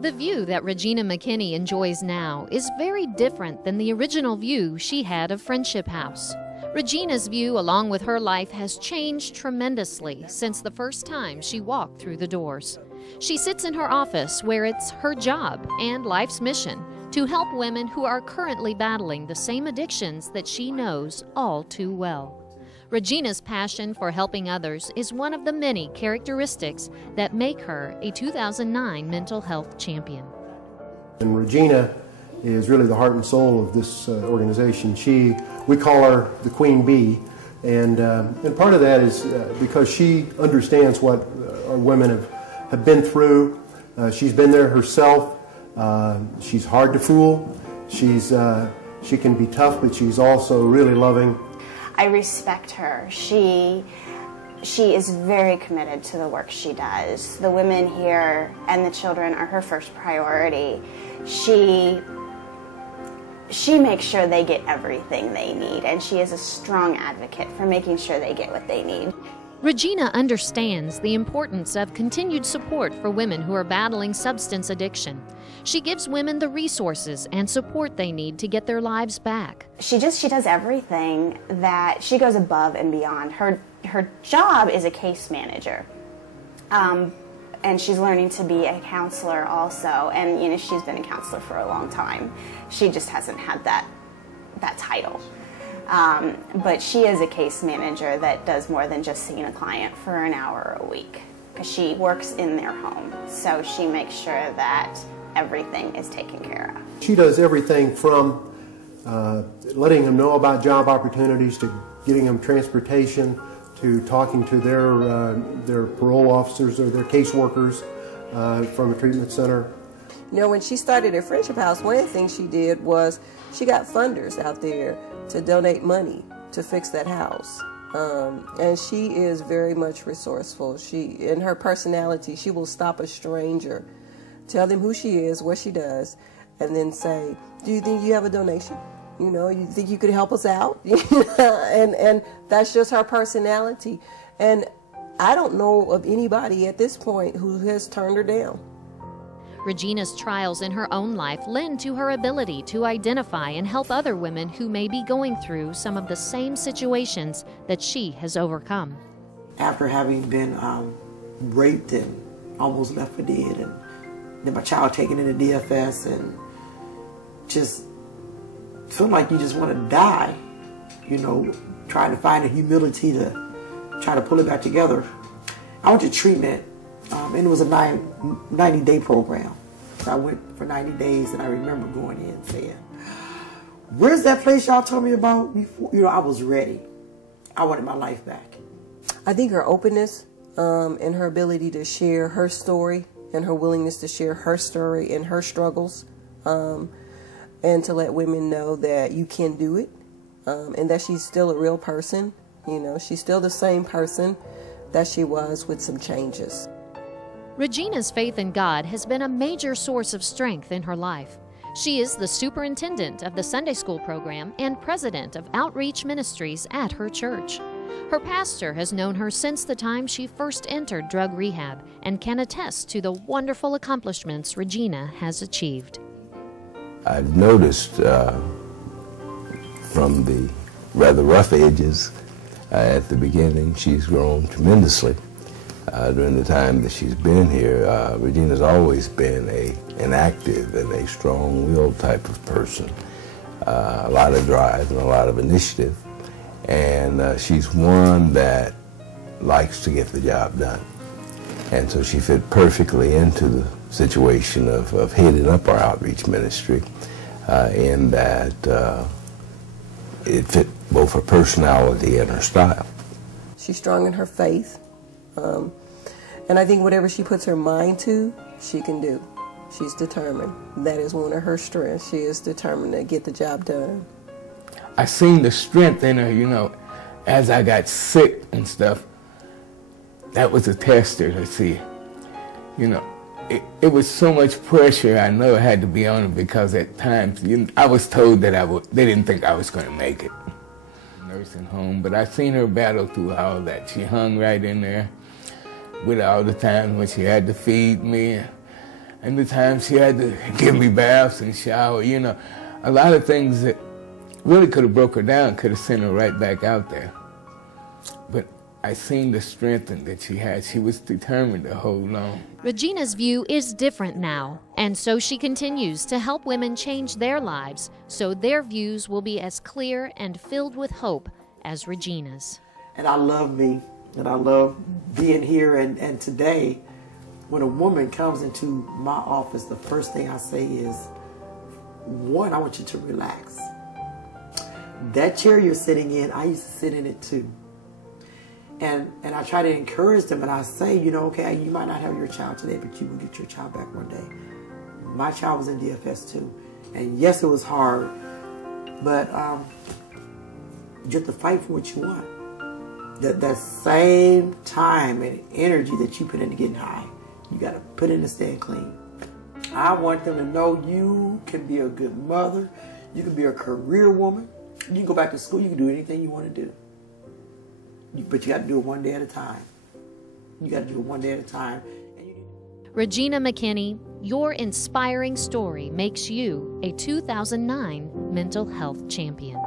The view that Regina McKinney enjoys now is very different than the original view she had of Friendship House. Regina's view, along with her life, has changed tremendously since the first time she walked through the doors. She sits in her office where it's her job and life's mission to help women who are currently battling the same addictions that she knows all too well. Regina's passion for helping others is one of the many characteristics that make her a 2009 mental health champion. And Regina is really the heart and soul of this organization. We call her the Queen Bee, and part of that is because she understands what our women have been through. She's been there herself. She's hard to fool. She can be tough, but she's also really loving. I respect her. She is very committed to the work she does. The women here and the children are her first priority. She makes sure they get everything they need, and she is a strong advocate for making sure they get what they need. Regina understands the importance of continued support for women who are battling substance addiction. She gives women the resources and support they need to get their lives back. She does everything that she goes above and beyond. Her job is a case manager, and she's learning to be a counselor also. And she's been a counselor for a long time. She just hasn't had that title. But she is a case manager that does more than just seeing a client for an hour a week, because she works in their home. So she makes sure that everything is taken care of. She does everything from letting them know about job opportunities, to getting them transportation, to talking to their parole officers or their caseworkers from a treatment center. When she started at Friendship House, one of the things she did was she got funders out there to donate money to fix that house. And she is very much resourceful. In her personality, she will stop a stranger, tell them who she is, what she does, and then say, do you think you have a donation? You think you could help us out? and that's just her personality. And I don't know of anybody at this point who has turned her down. Regina's trials in her own life lend to her ability to identify and help other women who may be going through some of the same situations that she has overcome. After having been raped and almost left for dead, and then my child taken into DFS, and just feel like you just want to die, trying to find the humility to try to pull it back together. I went to treatment, and it was a 90-day program. So I went for 90 days, and I remember going in saying, where's that place y'all told me about before? I was ready. I wanted my life back. I think her openness and her ability to share her story, and her willingness to share her story and her struggles, and to let women know that you can do it, and that she's still a real person. She's still the same person that she was, with some changes. Regina's faith in God has been a major source of strength in her life. She is the superintendent of the Sunday school program and president of outreach ministries at her church. Her pastor has known her since the time she first entered drug rehab and can attest to the wonderful accomplishments Regina has achieved. I've noticed from the rather rough edges at the beginning, she's grown tremendously. During the time that she's been here, Regina's always been an active and a strong-willed type of person. A lot of drive and a lot of initiative. And she's one that likes to get the job done. And so she fit perfectly into the situation of heading up our outreach ministry, in that it fit both her personality and her style. She's strong in her faith. And I think whatever she puts her mind to, she can do. She's determined. That is one of her strengths. She is determined to get the job done. I seen the strength in her, as I got sick and stuff. That was a tester to see. It was so much pressure. I know it had to be on her, because at times I was told that they didn't think I was going to make it. Nursing home, but I seen her battle through all that. She hung right in there with all the times when she had to feed me. and the time she had to give me baths and shower, you know, a lot of things that really could have broke her down, could have sent her right back out there. But I seen the strength that she had. She was determined to hold on. Regina's view is different now, and so she continues to help women change their lives so their views will be as clear and filled with hope as Regina's. And I love me, and I love being here, and today, when a woman comes into my office, the first thing I say is, one, I want you to relax. That chair you're sitting in, I used to sit in it too. And I try to encourage them, and I say, you know, okay, you might not have your child today, but you will get your child back one day. My child was in DFS too. And yes, it was hard, but you have to fight for what you want. That same time and energy that you put into getting high, you got to put into staying clean. I want them to know you can be a good mother, you can be a career woman, you can go back to school, you can do anything you want to do. But you got to do it one day at a time. You got to do it one day at a time. Regina McKinney, your inspiring story makes you a 2009 mental health champion.